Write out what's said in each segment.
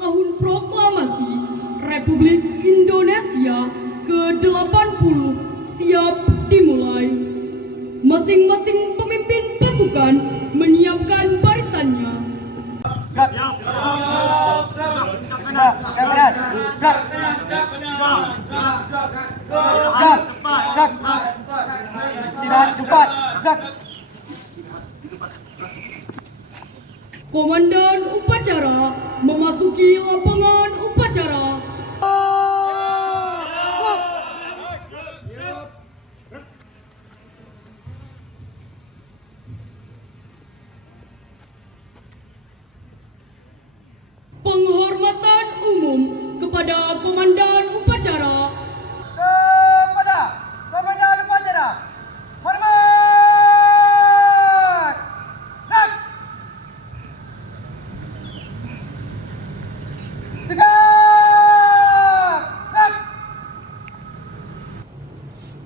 Tahun Proklamasi Republik Indonesia ke-80 siap dimulai. Masing-masing pemimpin pasukan menyiapkan barisannya. Komandan upacara memasuki lapangan upacara. Penghormatan umum kepada komandan upacara. Kepada komandan upacara, hormat! Nak! Tegak! Nak!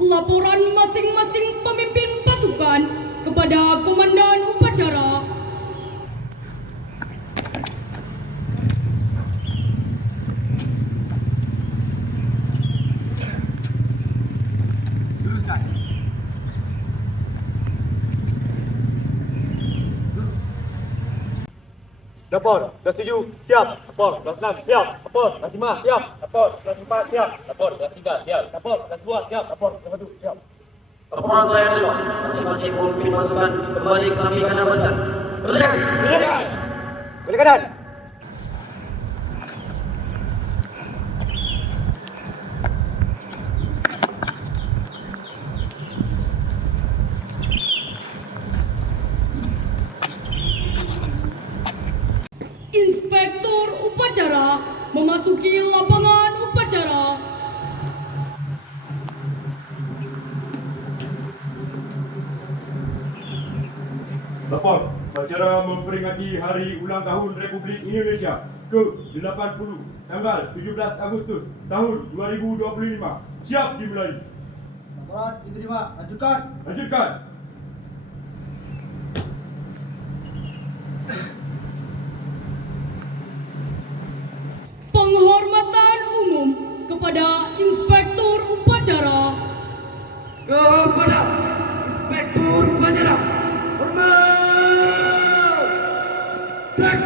Laporan masing-masing pemimpin pasukan kepada komandan upacara. Lapor, kelas 7, siap. Lapor, kelas 6, siap. Lapor, kelas 5, siap. Lapor, kelas 4, siap. Lapor, kelas 3, siap. Lapor, kelas 2, siap. Lapor, kelas 1, siap. Laporan saya adalah masing-masing pemimpin pasukan kembali ke samping kanan barisan. Berjalan. Balik kanan. Inspektur upacara memasuki lapangan upacara. Lapor, upacara memperingati Hari Ulang Tahun Republik Indonesia ke-80 tanggal 17 Agustus tahun 2025. Siap dimulai. Laporan diterima, lanjutkan. Lanjutkan. Penghormatan umum kepada inspektur upacara. Kepada inspektur upacara, hormat! Gerak!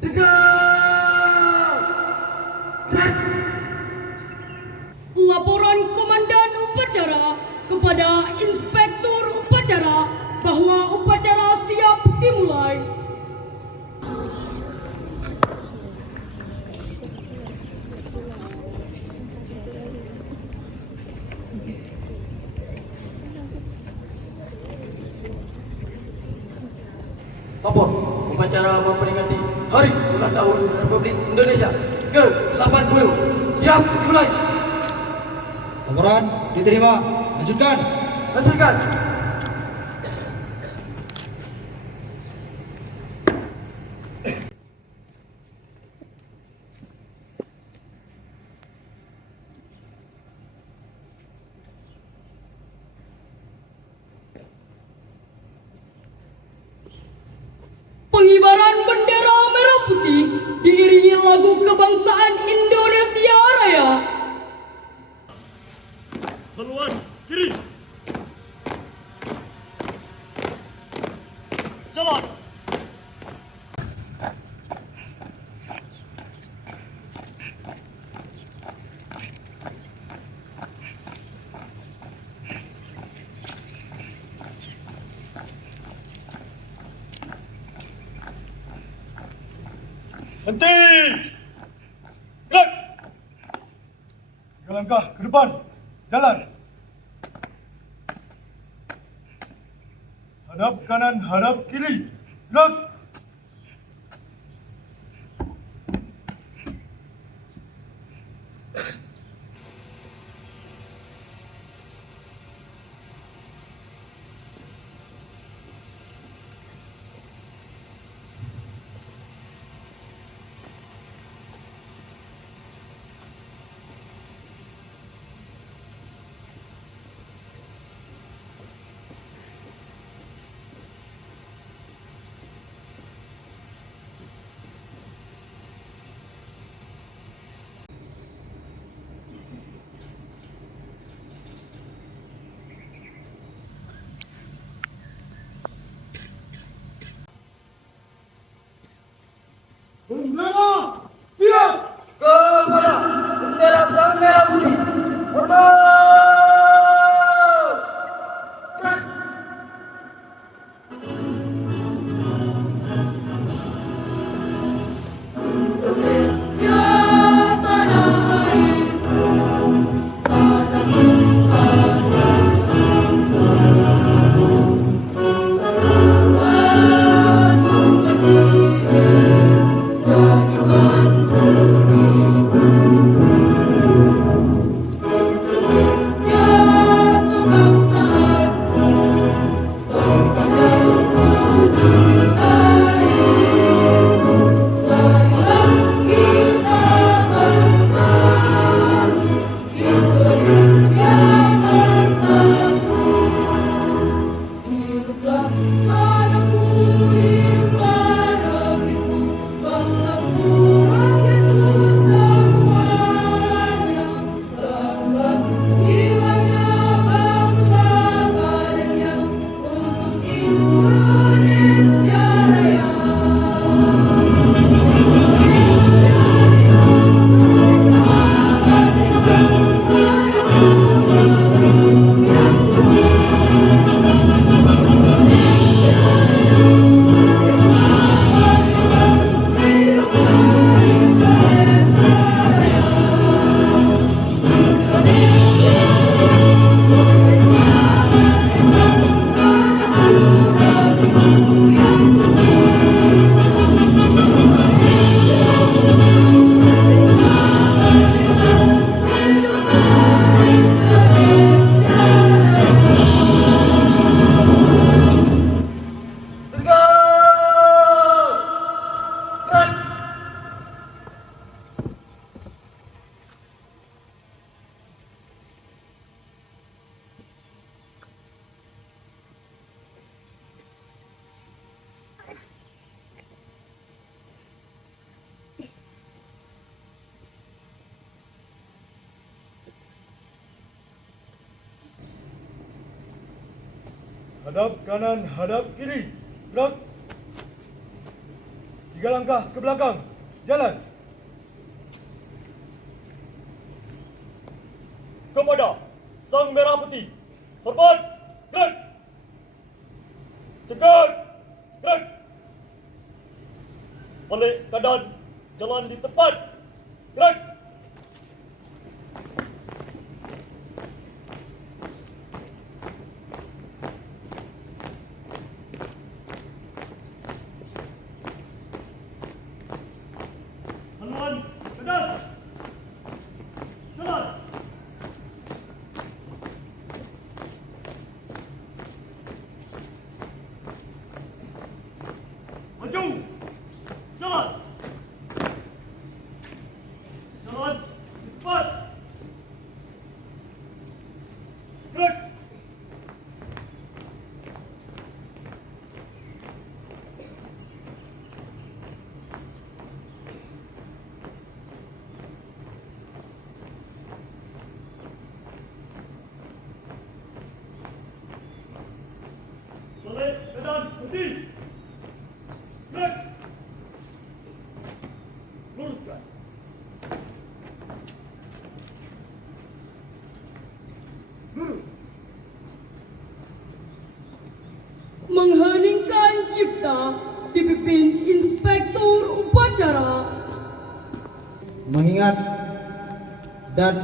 Tegak! Gerak! Laporan komandan upacara kepada inspektur upacara bahwa upacara siap dimulai. Lapor, upacara memperingati Hari Ulang Tahun Republik Indonesia ke-80. Siap dimulai. Laporan diterima, lanjutkan. Lanjutkan. Pengibaran bendera merah putih diiringi lagu kebangsaan Indonesia Raya. Haluan kiri. Jalan. Henti! Gerak! 3 langkah ke depan. Jalan. Hadap kanan, hadap kiri. Gerak! Hadap kanan, hadap kiri. Gerak. 3 langkah ke belakang. Jalan. Kepada Sang Merah Putih. Hormat. Gerak. Tegak. Gerak. Balik keadaan. Jalan di tempat. Gerak. Jalan. Keadaan. Jalan. Maju. Jalan. Jalan. Cepat. Gerak. Balik keadaan putih. Gerak. Luruskan. Lurus. Mengheningkan cipta dipimpin Inspektur Upacara. Mengingat dan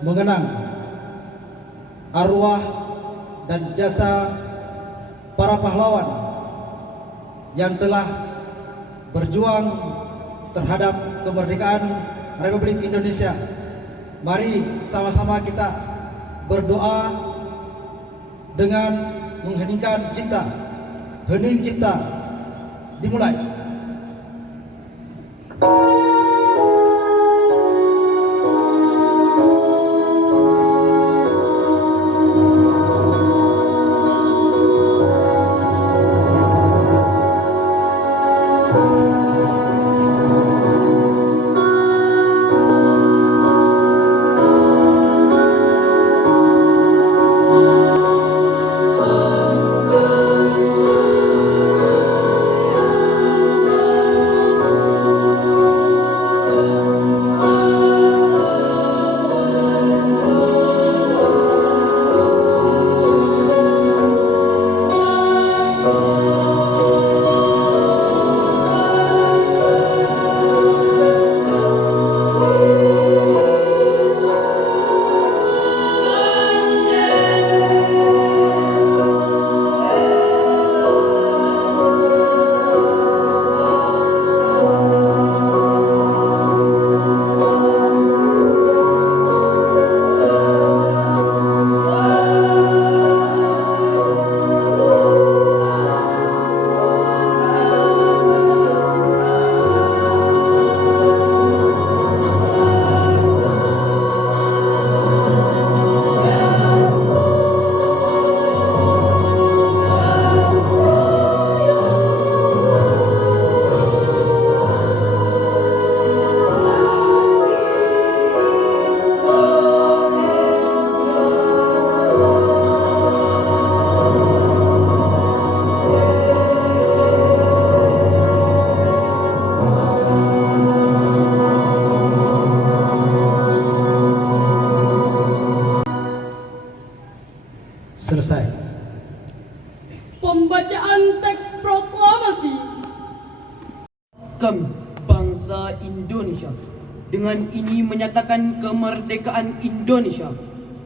mengenang arwah dan jasa para pahlawan yang telah berjuang terhadap kemerdekaan Republik Indonesia. Mari sama-sama kita berdoa dengan mengheningkan cipta. Hening cipta dimulai. Selesai. Pembacaan teks proklamasi. Kami, bangsa Indonesia, dengan ini menyatakan kemerdekaan Indonesia.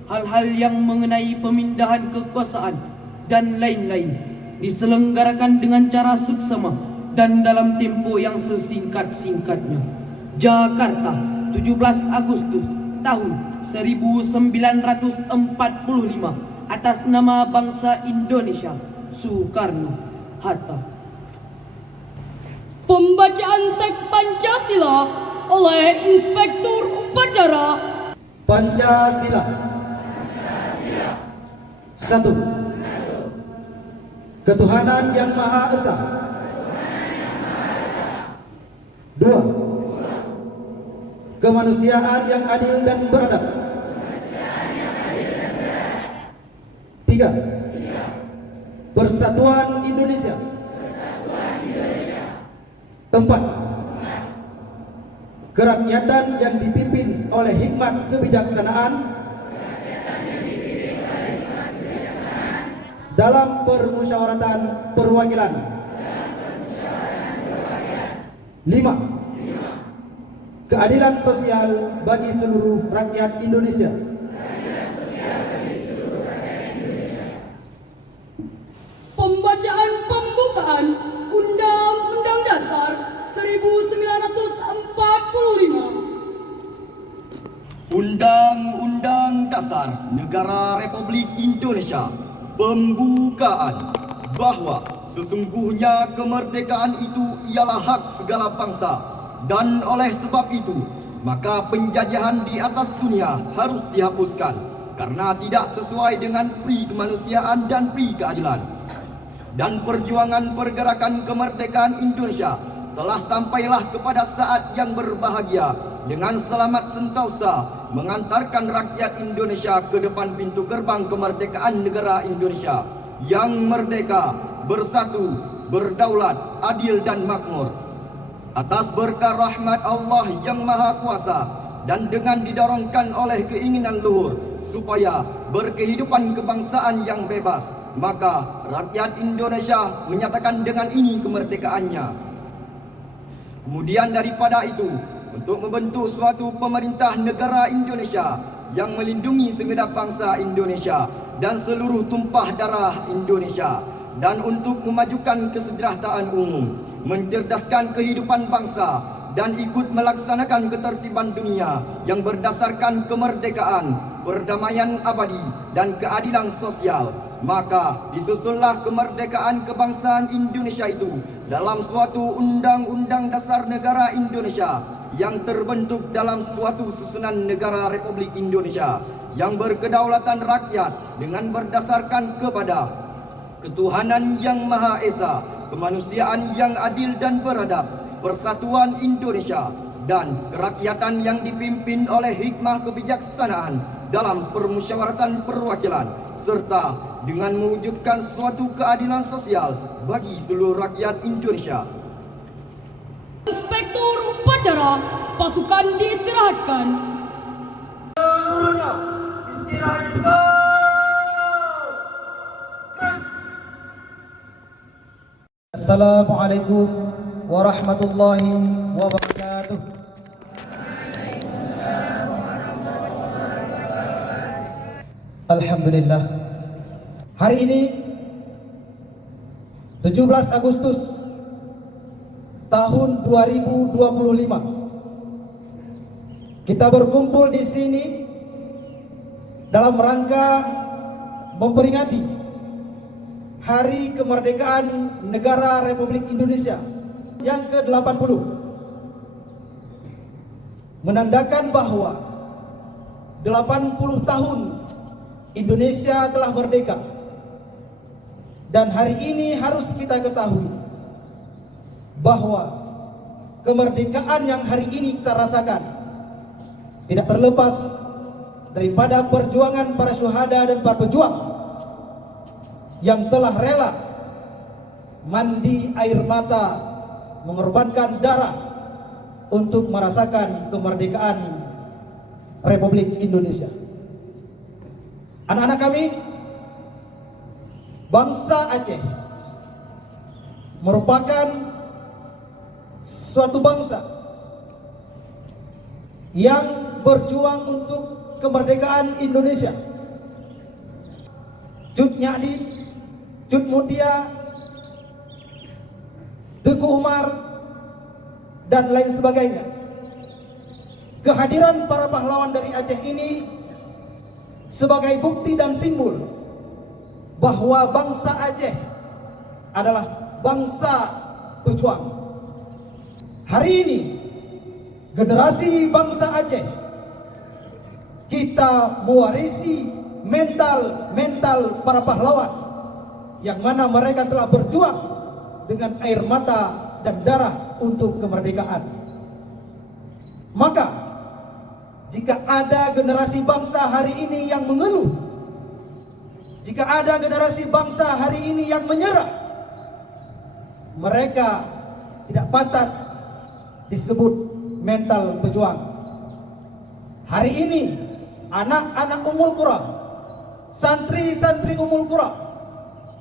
Hal-hal yang mengenai pemindahan kekuasaan dan lain-lain diselenggarakan dengan cara seksama dan dalam tempo yang sesingkat-singkatnya. Jakarta, 17 Agustus tahun 1945, atas nama bangsa Indonesia, Soekarno-Hatta. Pembacaan teks Pancasila oleh Inspektur Upacara. Pancasila. 1. Ketuhanan Yang Maha Esa. 2. Kemanusiaan yang adil dan beradab. 3. Persatuan Indonesia. 4. Kerakyatan yang dipimpin oleh hikmat kebijaksanaan dalam permusyawaratan perwakilan. 5. Keadilan sosial bagi seluruh rakyat Indonesia. Pembacaan pembukaan Undang-Undang Dasar 1945. Undang-Undang Dasar Negara Republik Indonesia. Pembukaan bahwa sesungguhnya kemerdekaan itu ialah hak segala bangsa, dan oleh sebab itu maka penjajahan di atas dunia harus dihapuskan karena tidak sesuai dengan pri kemanusiaan dan pri keadilan. Dan perjuangan pergerakan kemerdekaan Indonesia telah sampailah kepada saat yang berbahagia dengan selamat sentosa mengantarkan rakyat Indonesia ke depan pintu gerbang kemerdekaan negara Indonesia yang merdeka, bersatu, berdaulat, adil dan makmur. Atas berkah rahmat Allah yang Maha Kuasa dan dengan didorongkan oleh keinginan luhur supaya berkehidupan kebangsaan yang bebas, maka rakyat Indonesia menyatakan dengan ini kemerdekaannya. Kemudian daripada itu, untuk membentuk suatu pemerintah negara Indonesia yang melindungi segenap bangsa Indonesia dan seluruh tumpah darah Indonesia, dan untuk memajukan kesejahteraan umum, mencerdaskan kehidupan bangsa, dan ikut melaksanakan ketertiban dunia yang berdasarkan kemerdekaan, perdamaian abadi, dan keadilan sosial, maka disusunlah kemerdekaan kebangsaan Indonesia itu dalam suatu Undang-Undang Dasar Negara Indonesia yang terbentuk dalam suatu susunan negara Republik Indonesia yang berkedaulatan rakyat dengan berdasarkan kepada ketuhanan yang Maha Esa, kemanusiaan yang adil dan beradab, persatuan Indonesia, dan kerakyatan yang dipimpin oleh hikmah kebijaksanaan dalam permusyawaratan perwakilan, serta dengan mewujudkan suatu keadilan sosial bagi seluruh rakyat Indonesia. Inspektur Upacara, pasukan diistirahatkan. Assalamualaikum warahmatullahi wabarakatuh. Alhamdulillah. Hari ini 17 Agustus tahun 2025 kita berkumpul di sini dalam rangka memperingati Hari Kemerdekaan Negara Republik Indonesia yang ke-80, menandakan bahwa 80 tahun Indonesia telah merdeka. Dan hari ini harus kita ketahui bahwa kemerdekaan yang hari ini kita rasakan tidak terlepas daripada perjuangan para syuhada dan para pejuang yang telah rela mandi air mata, mengorbankan darah untuk merasakan kemerdekaan Republik Indonesia. Anak-anak kami, bangsa Aceh merupakan suatu bangsa yang berjuang untuk kemerdekaan Indonesia. Cut Nyadi, Cut Mutia, Teguh Umar, dan lain sebagainya. Kehadiran para pahlawan dari Aceh ini sebagai bukti dan simbol bahwa bangsa Aceh adalah bangsa pejuang. Hari ini generasi bangsa Aceh kita mewarisi mental para pahlawan yang mana mereka telah berjuang dengan air mata dan darah untuk kemerdekaan. Maka jika ada generasi bangsa hari ini yang mengeluh, jika ada generasi bangsa hari ini yang menyerah, mereka tidak pantas disebut mental pejuang. Hari ini anak-anak Ummul Qura, santri-santri Ummul Qura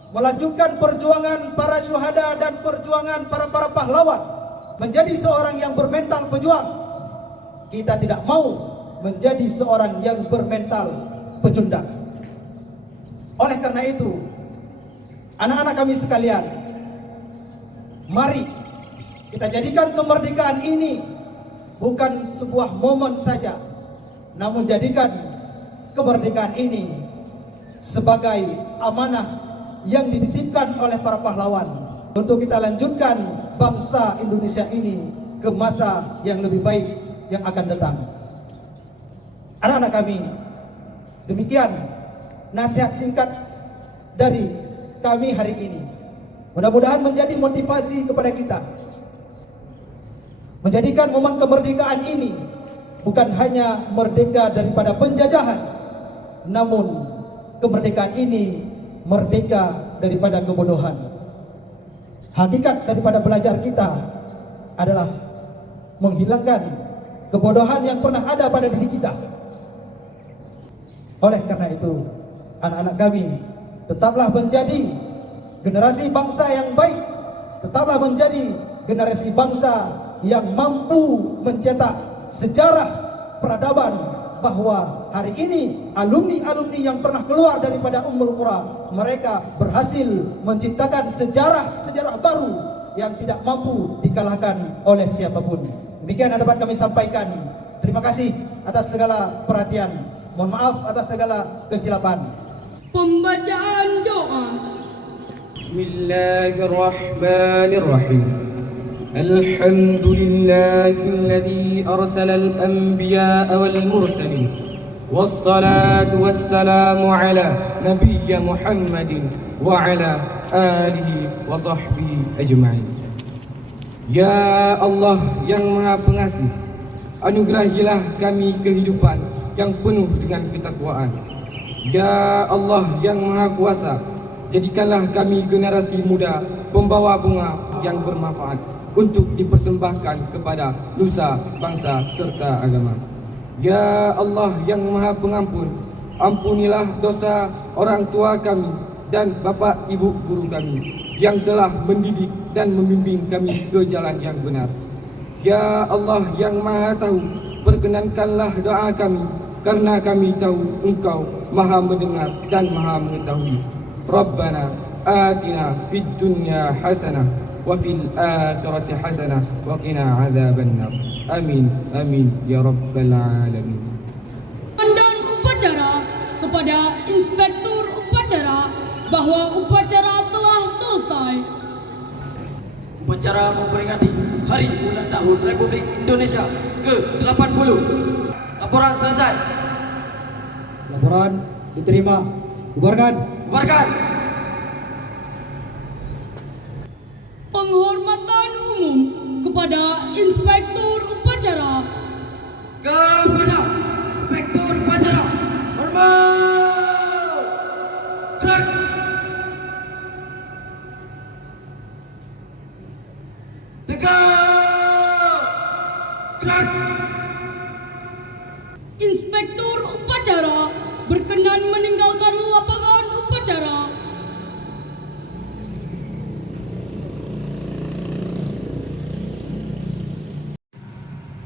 melanjutkan perjuangan para syuhada dan perjuangan para pahlawan menjadi seorang yang bermental pejuang. Kita tidak mau menjadi seorang yang bermental pecundang. Oleh karena itu, anak-anak kami sekalian, mari kita jadikan kemerdekaan ini bukan sebuah momen saja, namun jadikan kemerdekaan ini sebagai amanah yang dititipkan oleh para pahlawan untuk kita lanjutkan bangsa Indonesia ini ke masa yang lebih baik yang akan datang. Anak-anak kami, demikian nasihat singkat dari kami hari ini. Mudah-mudahan menjadi motivasi kepada kita, menjadikan momen kemerdekaan ini bukan hanya merdeka daripada penjajahan, namun kemerdekaan ini merdeka daripada kebodohan. Hakikat daripada belajar kita adalah menghilangkan kebodohan yang pernah ada pada diri kita. Oleh karena itu, anak-anak kami, tetaplah menjadi generasi bangsa yang baik, tetaplah menjadi generasi bangsa yang mampu mencetak sejarah peradaban, bahwa hari ini alumni-alumni yang pernah keluar daripada Ummul Qura, mereka berhasil menciptakan sejarah baru yang tidak mampu dikalahkan oleh siapapun. Demikian yang dapat kami sampaikan. Terima kasih atas segala perhatian. Mohon maaf atas segala kesilapan. Pembacaan doa. Bismillahirrahmanirrahim. Alhamdulillahilladzi arsalal anbiya'a wal mursalin. Wassalatu wassalamu ala nabiyya Muhammadin wa ala alihi wa sahbihi ajma'in. Ya Allah yang Maha Pengasih, anugerahilah kami kehidupan yang penuh dengan ketakwaan. Ya Allah yang Maha Kuasa, jadikanlah kami generasi muda pembawa bunga yang bermanfaat untuk dipersembahkan kepada nusa, bangsa serta agama. Ya Allah yang Maha Pengampun, ampunilah dosa orang tua kami dan bapak ibu guru kami yang telah mendidik dan membimbing kami ke jalan yang benar. Ya Allah yang Maha Tahu, perkenankanlah doa kami karena kami tahu Engkau Maha mendengar dan Maha mengetahui. Rabbana atina fid dunya hasanah wa fil akhirati hasanah wa qina adzabannar. Amin amin ya rabbal alamin. Dan upacara kepada Inspektur Upacara bahwa upacara telah selesai. Upacara memperingati Hari Ulang Tahun Republik Indonesia ke-80. Laporan selesai. Laporan diterima. Bubarkan. Bubarkan. Penghormatan umum kepada Inspektur Upacara. Kepada Inspektur Upacara. Hormat. Gerak. Tegak. Gerak. Inspektur Upacara berkenan meninggalkan lapangan upacara.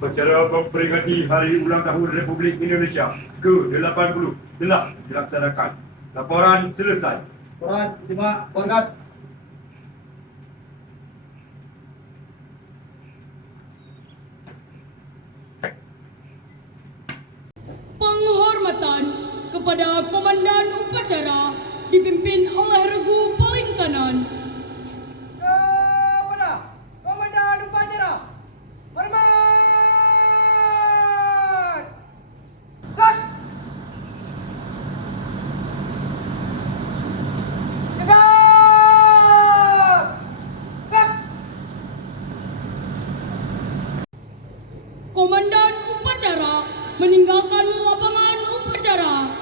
Upacara memperingati Hari Ulang Tahun Republik Indonesia ke-80 telah dilaksanakan. Laporan selesai. Laporan diterima. Bubarkan. kepada Komandan Upacara dipimpin oleh regu paling kanan. Kepada Komandan Upacara, hormat! Cut! Tegak! Cut! Komandan Upacara meninggalkan lapangan upacara.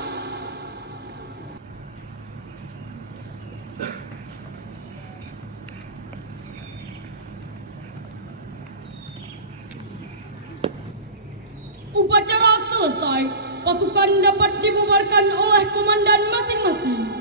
Upacara selesai, pasukan dapat dibubarkan oleh komandan masing-masing.